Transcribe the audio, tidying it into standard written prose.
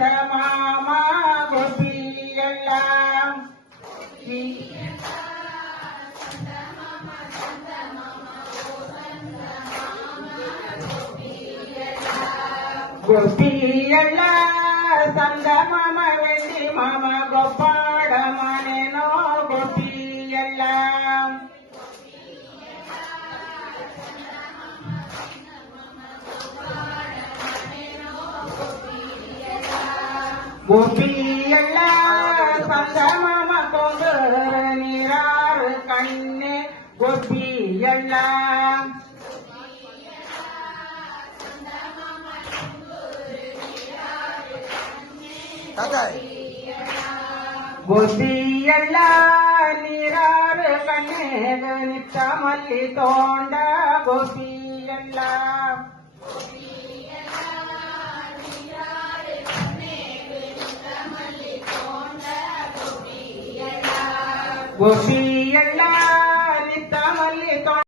மாமா கோபி எல்லாம் கோபி எல்லாம் சந்த மாமா வெள்ளி மாமா கோபாட மனேனோ கோபி எல்லாம் கோபியல்ல சந்தமாம கொண்டு நீராறு கண்ணே கோபியல்ல கோபியல்ல நீராறு கண்ணே நித்த மல்லி தோண்ட கோபியல்ல கோபியல்ல